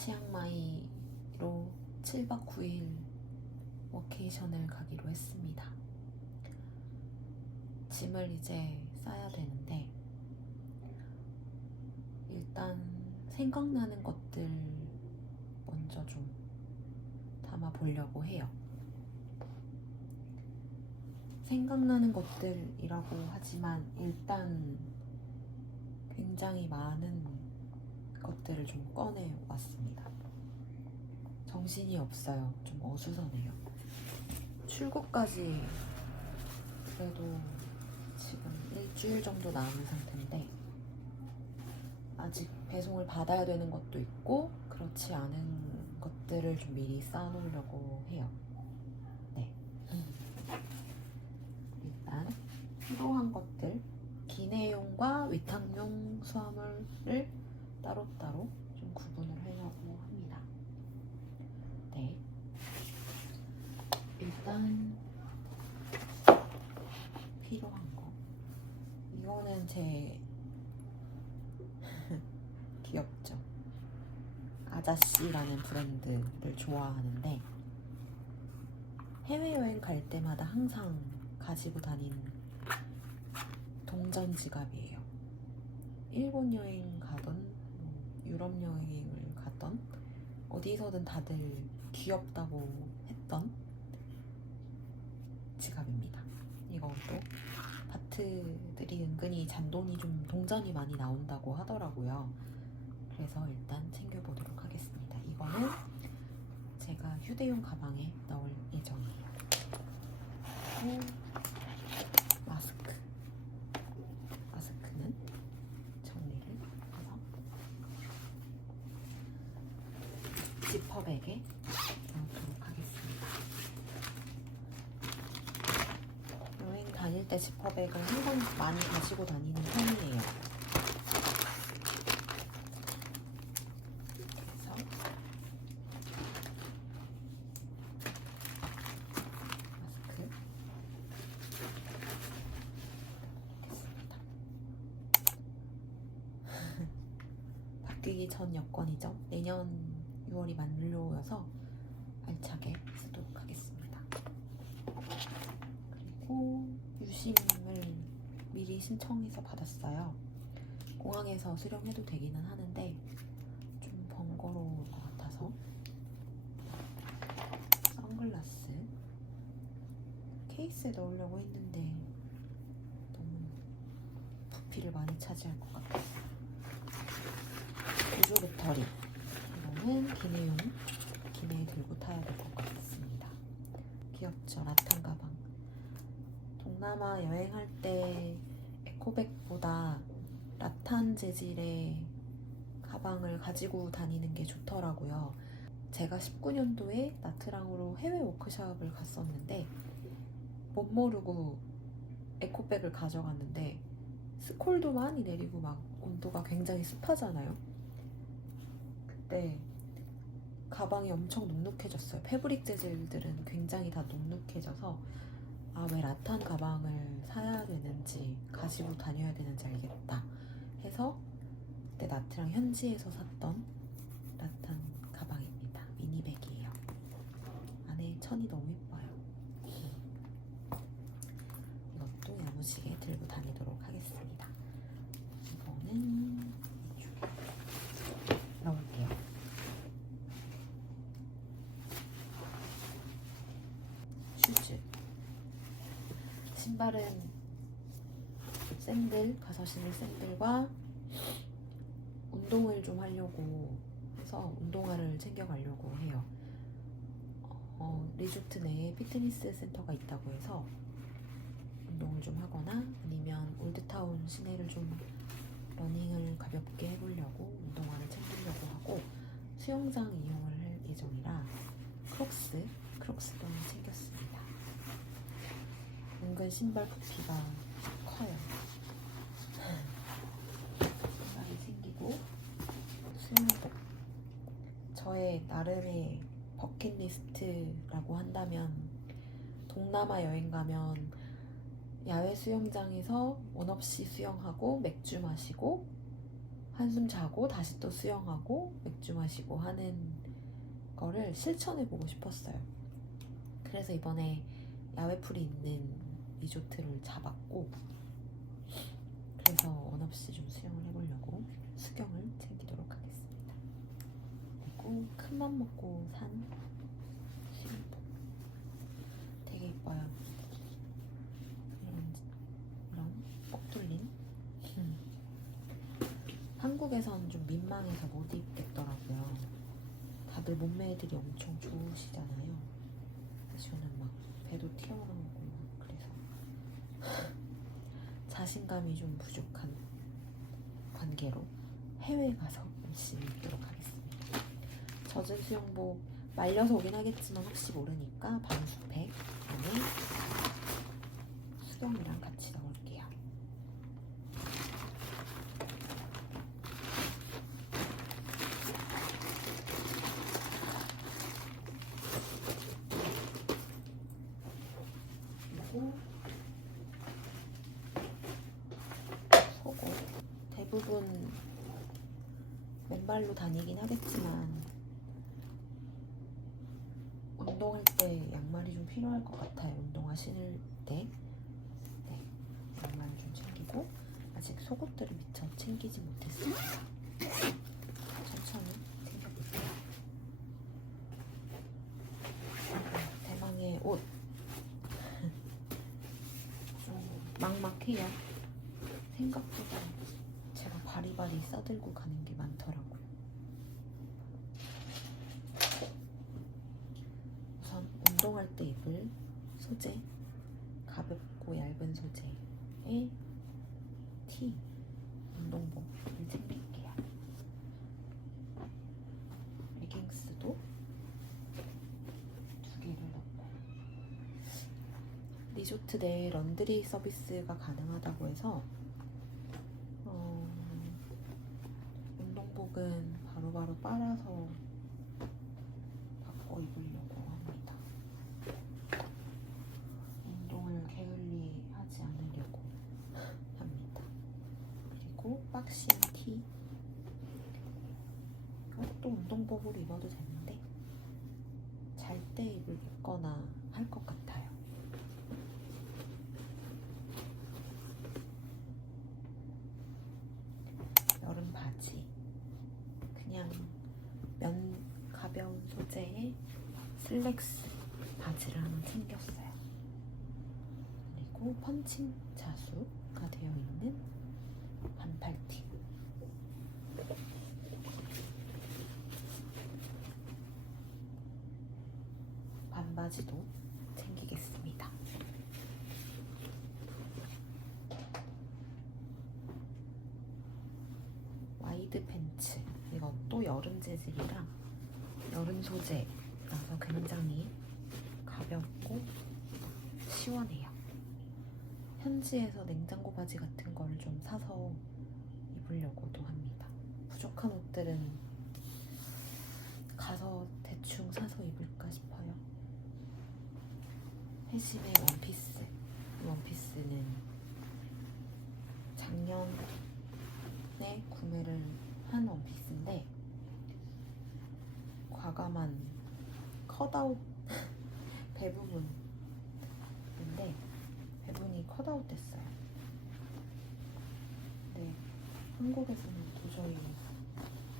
치앙마이로 7박 9일 워케이션을 가기로 했습니다. 짐을 이제 싸야 되는데 일단 생각나는 것들 먼저 좀 담아 보려고 해요. 생각나는 것들이라고 하지만 일단 굉장히 많은 것들을 좀 꺼내 왔습니다. 정신이 없어요. 좀 어수선해요. 출국까지 그래도 지금 일주일 정도 남은 상태인데 아직 배송을 받아야 되는 것도 있고 그렇지 않은 것들을 좀 미리 쌓아놓으려고 해요. 네. 일단 필요한 것들, 기내용과 위탁용 수화물을 따로따로 좀 구분을 하려고 합니다. 네. 일단 필요한 거. 이거는 제 귀엽죠. 아자씨라는 브랜드를 좋아하는데 해외여행 갈 때마다 항상 가지고 다니는 동전 지갑이에요. 일본 여행 가던 유럽 여행을 가던 어디서든 다들 귀엽다고 했던 지갑입니다. 이것도 마트들이 은근히 잔돈이 좀 동전이 많이 나온다고 하더라고요. 그래서 일단 챙겨보도록 하겠습니다. 이거는 제가 휴대용 가방에 넣을 예정이에요. 그리고 마스크는 정리를 해서 지퍼백에 넣도록 하겠습니다. 여행 다닐 때 지퍼백을 항상 많이 가지고 다니는 편이에요. 그래서 마스크 바뀌기 전 여권이죠. 내년 6월이 만료여서 알차게 쓰도록 하겠습니다. 그리고 유심을 미리 신청해서 받았어요. 공항에서 수령해도 되기는 하는데 좀 번거로울 것 같아서 선글라스 케이스에 넣으려고 했는데 너무 부피를 많이 차지할 것 같아서 보조 배터리 이거는 기내에 들고 타야 될 것 같습니다. 귀엽죠? 라탄 가방. 동남아 여행할 때 에코백보다 라탄 재질의 가방을 가지고 다니는 게 좋더라고요. 제가 19년도에 나트랑으로 해외 워크숍을 갔었는데 못 모르고 에코백을 가져갔는데 스콜도 많이 내리고 막 온도가 굉장히 습하잖아요. 그때 가방이 엄청 눅눅해졌어요. 패브릭 재질들은 굉장히 다 눅눅해져서 아, 왜 라탄 가방을 사야 되는지 가지고 다녀야 되는지 알겠다 해서 그때 나트랑 현지에서 샀던 라탄 가방입니다. 미니백이에요. 안에 천이 너무 예뻐요. 이것도 야무지게 들고 다니도록 하겠습니다. 이거는 이쪽에 넣을게요. 슈즈 신발은 샌들, 가서 신을 샌들과 운동을 좀 하려고 해서 운동화를 챙겨가려고 해요. 리조트 내에 피트니스 센터가 있다고 해서 운동을 좀 하거나 아니면 올드타운 시내를 좀 러닝을 가볍게 해보려고 운동화를 챙기려고 하고 수영장 이용을 할 예정이라 크록스도 챙겼습니다. 은근 신발 부피가 커요. 신발이 생기고 수영복 저의 나름의 버킷리스트라고 한다면 동남아 여행 가면 야외 수영장에서 원 없이 수영하고 맥주 마시고 한숨 자고 다시 또 수영하고 맥주 마시고 하는 거를 실천해보고 싶었어요. 그래서 이번에 야외풀이 있는 리조트를 잡았고, 그래서 원 없이 좀 수영을 해보려고 수경을 챙기도록 하겠습니다. 그리고 큰맘 먹고 산 수영복 되게 예뻐요. 이런 뻑 뚫린 한국에선 좀 민망해서 못 입겠더라고요. 다들 몸매들이 엄청 좋으시잖아요. 저는 막 배도 튀어나오고 그래서 자신감이 좀 부족한 관계로 해외에 가서 열심히 입도록 하겠습니다. 젖은 수영복 말려서 오긴 하겠지만 혹시 모르니까 방수팩 안에 수경이랑 같이 넣을게요. 그리고 속옷 대부분 맨발로 다니긴 하겠지만 운동할 때 양말이 좀 필요할 것 같아요. 운동화 신을 때 양말 좀 챙기고, 아직 속옷들을 미처 챙기지 못했습니다. 천천히 챙겨볼게요. 대망의 옷 좀 막막해요. 생각보다 제가 바리바리 싸들고 가는 게 많더라고요. 우선 운동할 때 입을 소재, 가볍고 얇은 소재의 티, 운동복을 챙길게요. 레깅스도 2개를 넣고, 리조트 내 런드리 서비스가 가능하다고 해서 운동복은 바로바로 빨아서 바꿔 입으려고 합니다. 운동을 게을리 하지 않으려고 합니다. 그리고 박싱 티, 이것도 운동복으로 입어도 되는데 잘 때 입거나 할 것 같아요. 여름 바지, 그냥 가벼운 소재의 슬랙스 바지를 하나 챙겼어요. 그리고 펀칭 자수가 되어 있는 반팔티, 반바지도 챙기겠습니다. 와이드 팬츠, 이것도 여름 재질이랑 여름 소재라서 굉장히 가볍고 시원해요. 현지에서 냉장고 바지 같은 걸 좀 사서 입으려고도 합니다. 부족한 옷들은 가서 대충 사서 입을까 싶어요. 해심의 원피스, 이 원피스는 작년에 구매를 한 원피스인데 과감한 컷아웃 배부분인데 배분이 컷아웃 됐어요. 근데 한국에서는 도저히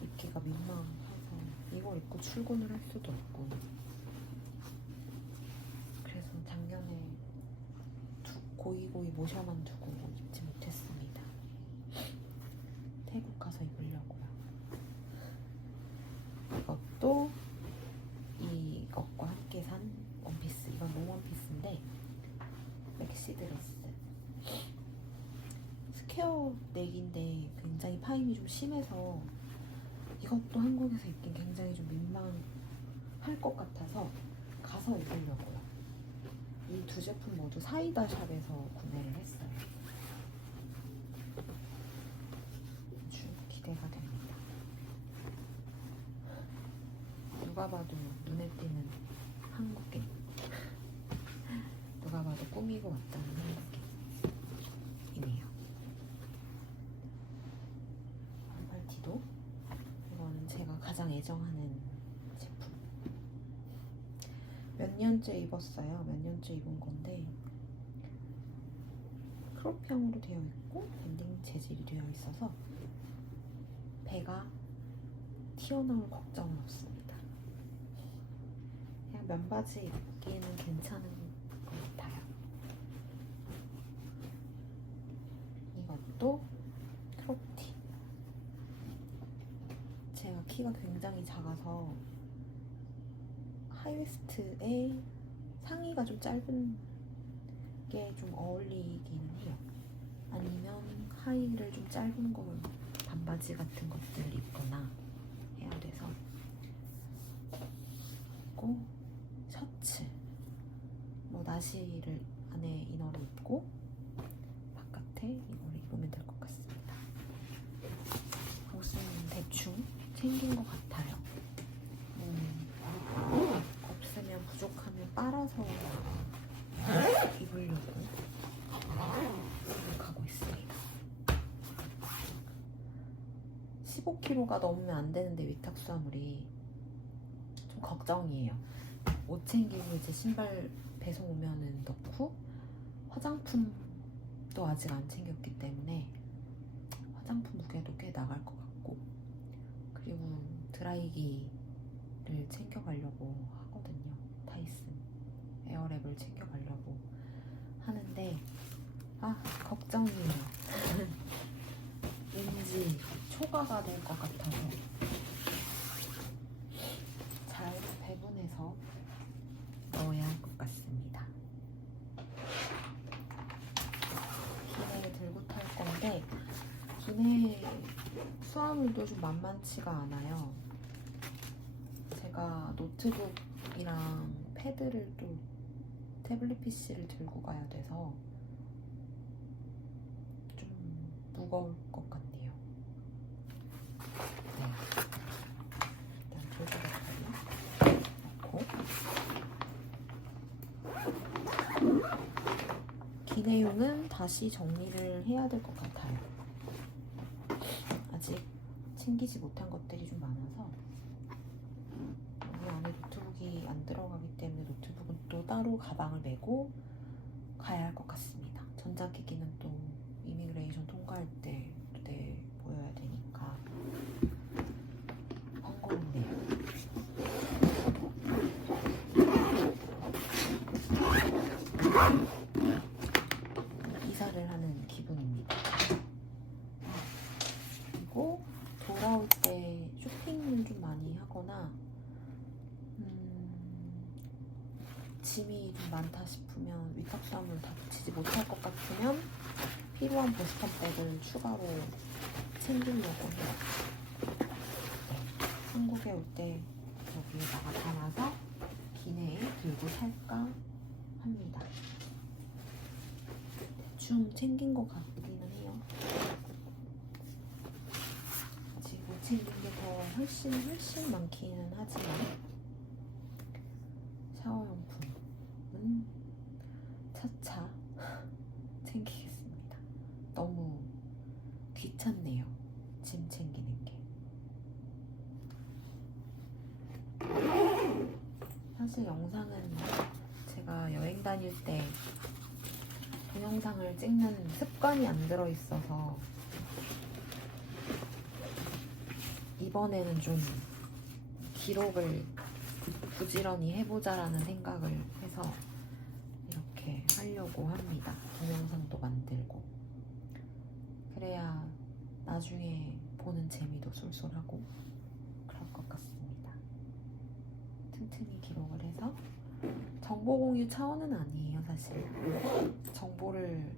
입기가 민망해서 이걸 입고 출근을 할 수도 없고, 그래서 작년에 고이고이 모셔만 두고 입지 못했습니다. 태국 가서 입으려고요. 이것도 이것과 함께 산 원피스, 이건 롱 원피스인데 맥시 드레스, 스퀘어 넥인데 굉장히 파임이 좀 심해서 이것도 한국에서 입긴 굉장히 좀 민망할 것 같아서 가서 입으려고요. 이 두 제품 모두 사이다 샵에서 구매를 했어요. 아주 기대가 됩니다. 누가 봐도 눈에 띄는 한국인, 누가 봐도 꾸미고 왔다는 한국인이네요. 반팔 몇 년째 입었어요. 몇 년째 입은 건데 크롭형으로 되어 있고 밴딩 재질이 되어 있어서 배가 튀어나올 걱정은 없습니다. 그냥 면바지 입기에는 괜찮은 것 같아요. 이것도 크롭티. 제가 키가 굉장히 작아서 하이웨스트에 상의가 좀 짧은 게 좀 어울리기는 해요. 아니면 하의를 좀 짧은 걸 반바지 같은 것들 입거나 해야 돼서. 그리고 셔츠 뭐 나시를 안에 이너를 입고 바깥에 이걸 입으면 될 것 같습니다. 옷은 대충 챙긴 것 같아요. 없으면 부족하면 빨아서 입으려고 생각하고 있습니다. 15kg가 넘으면 안 되는데 위탁 수화물이 좀 걱정이에요. 옷 챙기고 이제 신발 배송 오면은 넣고 화장품도 아직 안 챙겼기 때문에 화장품 무게도 꽤 나갈 것 같고, 그리고 드라이기를 챙겨가려고 하거든요. 타이슨 에어랩을 챙겨가려고 하는데 걱정이에요. 왠지 초과가 될 것 같아서 잘 배분해서 넣어야 할 것 같습니다. 기내에 들고 탈 건데 기내 수화물도 좀 만만치가 않아요. 제가 노트북이랑 패드를 또 태블릿 PC를 들고 가야 돼서 좀 무거울 것 같네요. 네. 일단 조절을 넣고 기내용은 다시 정리를 해야 될 것 같아요. 아직 챙기지 못한 것들이 좀 많아서 여기 안에 노트북이 안 들어가기 때문에 노트북은 또 따로 가방을 메고 가야 할 것 같습니다. 전자기기는 또 이미그레이션 통과할 때 보여야 되니까 번거롭네요. 이사를 하는 기분입니다. 그리고 돌아올 때 쇼핑을 좀 많이 하거나 짐이 좀 많다 싶으면 위탁 수화물 다 붙이지 못할 것 같으면 필요한 보스턴백을 추가로 챙기려고 해요. 한국에 올 때 여기에다가 담아서 기내에 들고 살까 합니다. 대충 챙긴 것 같기는 해요. 지금 챙긴 게 더 훨씬 많기는 하지만 샤워용품은 차차 챙기겠습니다. 너무 귀찮네요, 짐 챙기는 게. 사실 영상은 제가 여행 다닐 때 동영상을 찍는 습관이 안 들어있어서 이번에는 좀 기록을 부지런히 해보자라는 생각을 해서 이렇게 하려고 합니다. 동영상도 만들고 그래야 나중에 보는 재미도 쏠쏠하고 그럴 것 같습니다. 튼튼히 기록을 해서 정보 공유 차원은 아니에요. 사실 정보를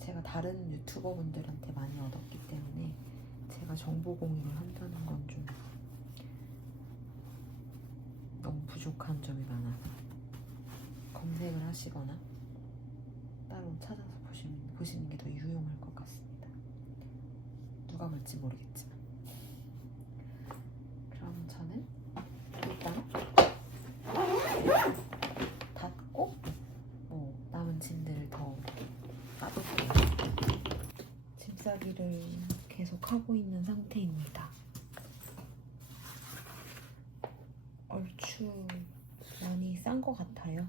제가 다른 유튜버 분들한테 많이 얻었기 때문에 제가 정보 공유를 한다는 건 좀 너무 부족한 점이 많아서 검색을 하시거나 따로 찾아서 보시는 게 더 유용할 것 같습니다. 누가 볼지 모르겠지만. 그럼 저는 일단 닫고 남은 짐들을 더 싸볼게요. 짐 싸기를 계속 하고 있는 상태입니다. 얼추 많이 싸 싼 것 같아요.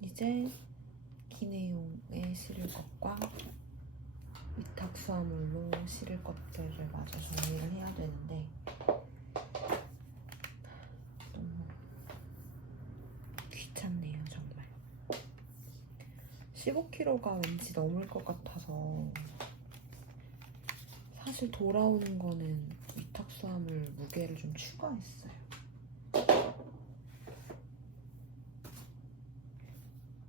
이제 기내용에 실을 것과 위탁수화물로 실을 것들을 마저 정리를 해야 되는데 너무 귀찮네요, 정말. 15kg가 왠지 넘을 것 같아서 사실 돌아오는 거는 위탁수화물 무게를 좀 추가했어요.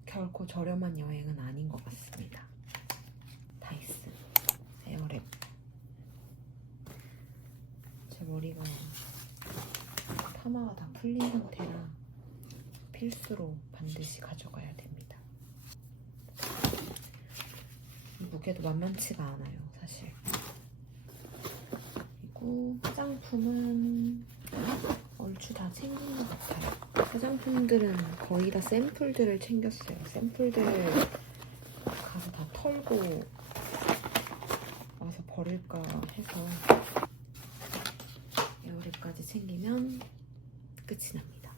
결코 저렴한 여행은 아닌 것 같습니다. 다이슨 에어랩. 제 머리가 파마가 다 풀린 상태라 필수로 반드시 가져가야 됩니다. 무게도 만만치가 않아요, 사실. 그리고 화장품은 얼추 다 챙긴 것 같아요. 화장품들은 거의 다 샘플들을 챙겼어요. 샘플들을 가서 다 털고 와서 버릴까 해서 에어랩까지 챙기면 끝이 납니다.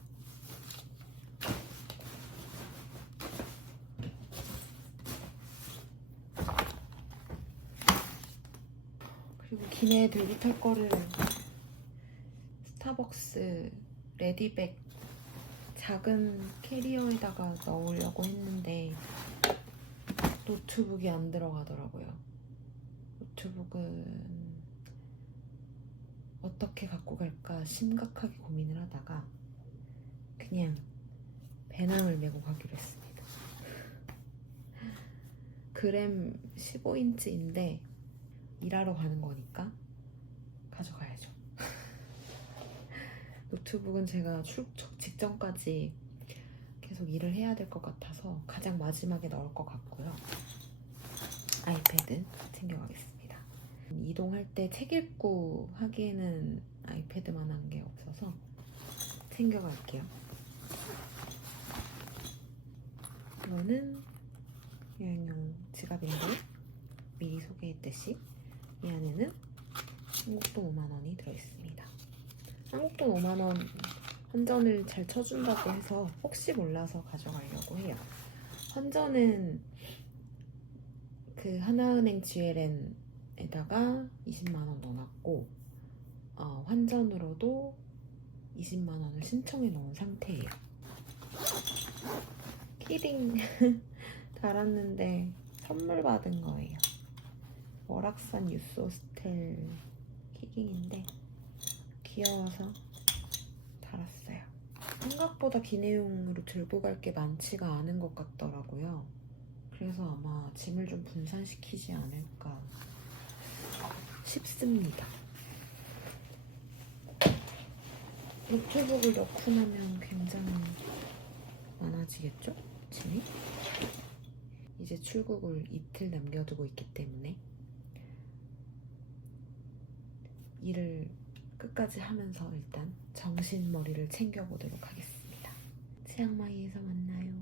그리고 기내에 들고 탈 거를 스타벅스 레디백 작은 캐리어에다가 넣으려고 했는데 노트북이 안 들어가더라고요. 노트북은 어떻게 갖고 갈까 심각하게 고민을 하다가 그냥 배낭을 메고 가기로 했습니다. 그램 15인치인데 일하러 가는 거니까 가져가야죠. 노트북은 제가 출석 직전까지 계속 일을 해야 될 것 같아서 가장 마지막에 넣을 것 같고요. 아이패드 챙겨가겠습니다. 이동할 때 책 읽고 하기에는 아이패드만한 게 없어서 챙겨갈게요. 이거는 여행용 지갑인데 미리 소개했듯이 이 안에는 한국돈 5만원이 들어있습니다. 한국돈 5만원 환전을 잘 쳐준다고 해서 혹시 몰라서 가져가려고 해요. 환전은 그 하나은행 GLN에다가 20만원 넣어놨고 환전으로도 20만원을 신청해 놓은 상태예요. 키링 달았는데 선물 받은 거예요. 월악산 유스호스텔 키링인데 귀여워서 달았어요. 생각보다 기내용으로 들고 갈 게 많지가 않은 것 같더라고요. 그래서 아마 짐을 좀 분산시키지 않을까 싶습니다. 노트북을 넣고 나면 굉장히 많아지겠죠? 짐이? 이제 출국을 이틀 남겨두고 있기 때문에 일을 끝까지 하면서 일단 정신머리를 챙겨보도록 하겠습니다. 치앙마이에서 만나요.